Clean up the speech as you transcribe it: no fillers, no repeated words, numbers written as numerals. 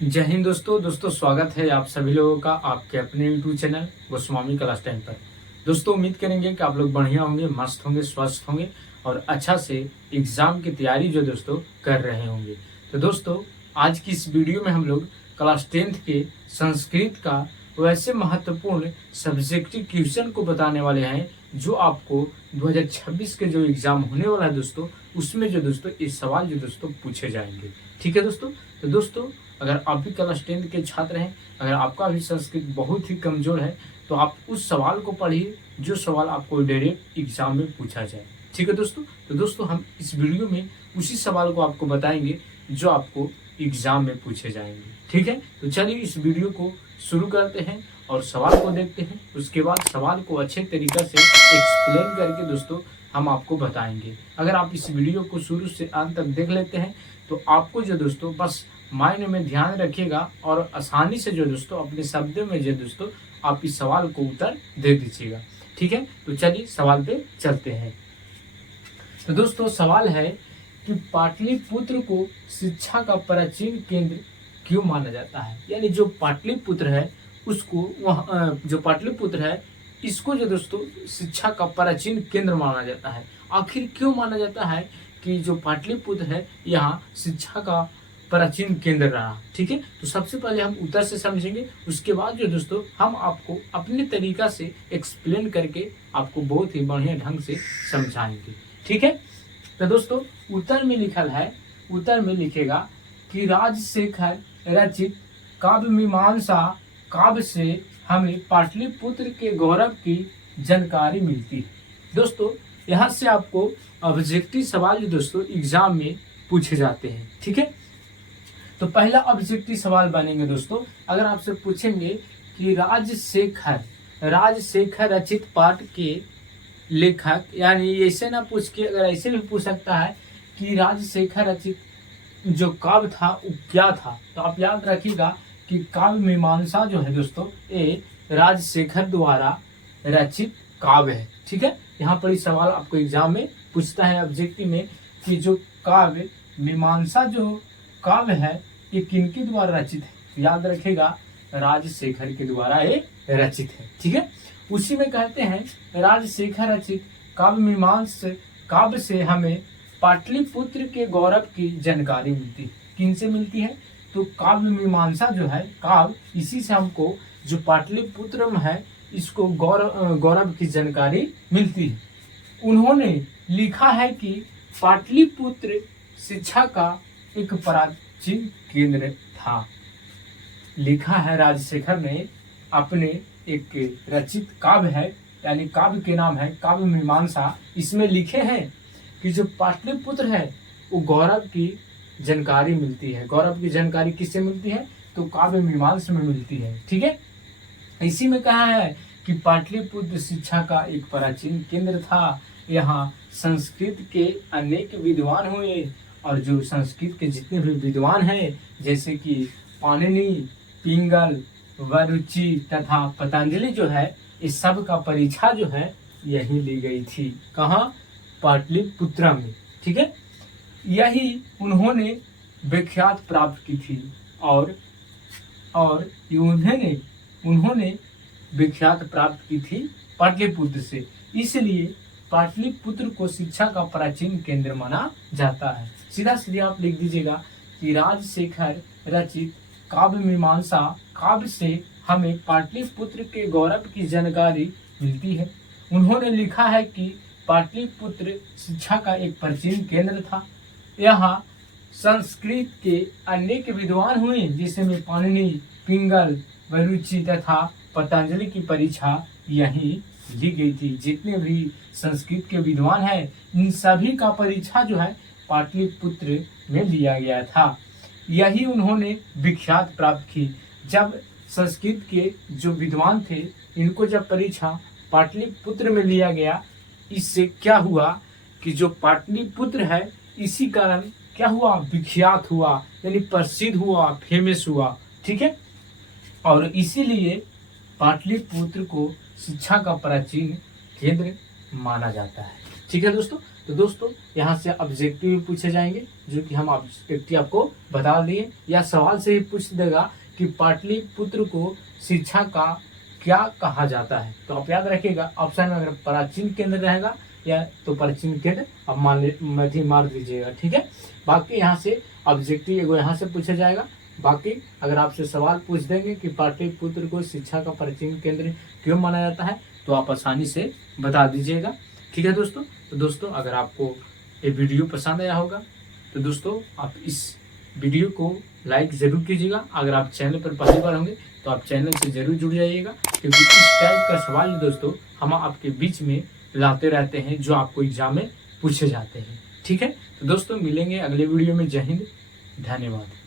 जय हिंद दोस्तों स्वागत है आप सभी लोगों का आपके अपने यूट्यूब चैनल गोस्वामी क्लास 10 पर। दोस्तों उम्मीद करेंगे कि आप लोग बढ़िया होंगे, मस्त होंगे, स्वस्थ होंगे और अच्छा से एग्जाम की तैयारी जो दोस्तों कर रहे होंगे। तो दोस्तों आज की इस वीडियो में हम लोग क्लास 10 के संस्कृत का वैसे महत्वपूर्ण सब्जेक्टिव क्वेश्चन को बताने वाले हैं जो आपको 2026 के जो एग्जाम होने वाला है दोस्तों, उसमें जो दोस्तों ये सवाल जो दोस्तों पूछे जाएंगे। ठीक है दोस्तों। तो दोस्तों अगर आप भी क्लास 10 के छात्र हैं, अगर आपका भी संस्कृत बहुत ही कमजोर है तो आप उस सवाल को पढ़िए जो सवाल आपको डायरेक्ट एग्जाम में पूछा जाए। ठीक है दोस्तों। तो दोस्तों हम इस वीडियो में उसी सवाल को आपको बताएंगे जो आपको एग्जाम में पूछे जाएंगे। ठीक है। तो चलिए इस वीडियो को शुरू करते हैं और सवाल को देखते हैं। उसके बाद सवाल को अच्छे तरीके से एक्सप्लेन करके दोस्तों हम आपको बताएंगे। अगर आप इस वीडियो को शुरू से अंत तक देख लेते हैं तो आपको जो दोस्तों बस माइंड में ध्यान रखिएगा और आसानी से जो दोस्तों अपने शब्दों में जो दोस्तों आप इस सवाल को उत्तर दे दीजिएगा। ठीक है। तो चलिए सवाल पे चलते हैं। तो दोस्तों सवाल है कि पाटलिपुत्र को शिक्षा का प्राचीन केंद्र क्यों माना जाता है। यानी जो पाटलिपुत्र है उसको जो पाटलिपुत्र है इसको जो दोस्तों शिक्षा का प्राचीन केंद्र माना जाता है। आखिर क्यों माना जाता है कि जो पाटलिपुत्र है यहाँ शिक्षा का प्राचीन केंद्र रहा। ठीक है। तो सबसे पहले हम उत्तर से समझेंगे, उसके बाद जो दोस्तों हम आपको अपने तरीका से एक्सप्लेन करके आपको बहुत ही बढ़िया ढंग से समझाएंगे। ठीक है। तो दोस्तों उत्तर में लिखल है, उत्तर में लिखेगा कि राजशेखर रचित काव्य मीमांसा काव्य से हमें पाटलिपुत्र के गौरव की जानकारी मिलती है। दोस्तों यहाँ से आपको ऑब्जेक्टिव सवाल जो दोस्तों एग्जाम में पूछे जाते हैं। ठीक है। तो पहला ऑब्जेक्टिव सवाल बनेंगे दोस्तों, अगर आपसे पूछेंगे कि राजशेखर रचित पाठ के लेखक, यानी ऐसे ना पूछ के अगर ऐसे भी पूछ सकता है कि राजशेखर रचित जो काव्य था वो क्या था, तो आप याद रखिएगा कि काव्य मीमांसा जो है दोस्तों ये राजशेखर द्वारा रचित काव्य है। ठीक है। यहाँ पर इस सवाल आपको एग्जाम में पूछता है ऑब्जेक्टिव में कि जो काव्य मीमांसा जो काव्य है ये किनके द्वारा रचित है, तो याद रखेगा राजशेखर के द्वारा ये रचित है। ठीक है। उसी में कहते हैं राजशेखर रचित काव्य मीमांस काव्य से हमें पाटलिपुत्र के गौरव की जानकारी मिलती है। किन से मिलती है, तो काव्य मीमांसा जो है काव्य, इसी से हमको जो पाटलिपुत्र में है इसको गौरव की जानकारी मिलती है। उन्होंने लिखा है कि पाटलिपुत्र शिक्षा का एक प्राचीन केंद्र था। लिखा है राजशेखर ने अपने एक रचित काव्य है, यानी काव्य के नाम है काव्य मीमांसा। इसमें लिखे हैं कि जो पाटलिपुत्र है वो गौरव की जानकारी मिलती है। गौरव की जानकारी किससे मिलती है, तो काव्य मीमांसा में मिलती है। ठीक है। इसी में कहा है कि पाटलिपुत्र शिक्षा का एक प्राचीन केंद्र था। यहाँ संस्कृत के अनेक विद्वान हुए और जो संस्कृत के जितने भी विद्वान हैं जैसे कि पाणिनि, पिंगल, वरुचि तथा पतंजलि जो है इस सब का परीक्षा जो है यही ली गई थी। कहाँ, पाटलिपुत्र में। ठीक है। यही उन्होंने विख्यात प्राप्त की थी और उन्होंने विख्यात प्राप्त की थी पाटलिपुत्र से। इसलिए पाटलिपुत्र को शिक्षा का प्राचीन केंद्र माना जाता है। सीधा सीधा आप लिख दीजिएगा कि राजशेखर रचित काव्य मीमांसा काव्य से हमें पाटलिपुत्र के गौरव की जानकारी मिलती है। उन्होंने लिखा है कि पाटलिपुत्र शिक्षा का एक प्राचीन केंद्र था। यहाँ संस्कृत के अनेक विद्वान हुए जिसमें पाणिनि, पिंगल, वरुचि तथा पतंजलि की परीक्षा यहीं ली गई थी। जितने भी संस्कृत के विद्वान हैं इन सभी का परीक्षा जो है पाटलिपुत्र में लिया गया था। यही उन्होंने विख्यात प्राप्त की। जब संस्कृत के जो विद्वान थे इनको जब परीक्षा पाटलिपुत्र में लिया गया, इससे क्या हुआ कि जो पाटलिपुत्र है इसी कारण क्या हुआ, विख्यात हुआ, यानी प्रसिद्ध हुआ, फेमस हुआ। ठीक है। और इसीलिए पाटलिपुत्र को शिक्षा का प्राचीन केंद्र माना जाता है। ठीक है दोस्तों। तो दोस्तों यहाँ से ऑब्जेक्टिव पूछे जाएंगे, जो कि हम ऑब्जेक्टिव आपको बता दिए, या सवाल से ही पूछ देगा कि पाटलिपुत्र को शिक्षा का क्या कहा जाता है। तो आप याद रखिएगा, ऑप्शन में अगर प्राचीन केंद्र रहेगा या तो प्राचीन केंद्र अब मार दीजिएगा, ठीक है। बाकी यहाँ से ऑब्जेक्टिव एगो यहाँ से पूछा जाएगा। बाकी अगर आपसे सवाल पूछ देंगे कि पाटलिपुत्र को शिक्षा का प्राचीन केंद्र क्यों माना जाता है, तो आप आसानी से बता दीजिएगा, ठीक है दोस्तों। तो दोस्तों अगर आपको ये वीडियो पसंद आया होगा तो दोस्तों आप इस वीडियो को लाइक ज़रूर कीजिएगा। अगर आप चैनल पर पहली बार होंगे तो आप चैनल से ज़रूर जुड़ जाइएगा, क्योंकि इस टाइप का सवाल दोस्तों हम आपके बीच में लाते रहते हैं जो आपको एग्जाम में पूछे जाते हैं, ठीक है। तो दोस्तों मिलेंगे अगले वीडियो में। जय हिंद, धन्यवाद।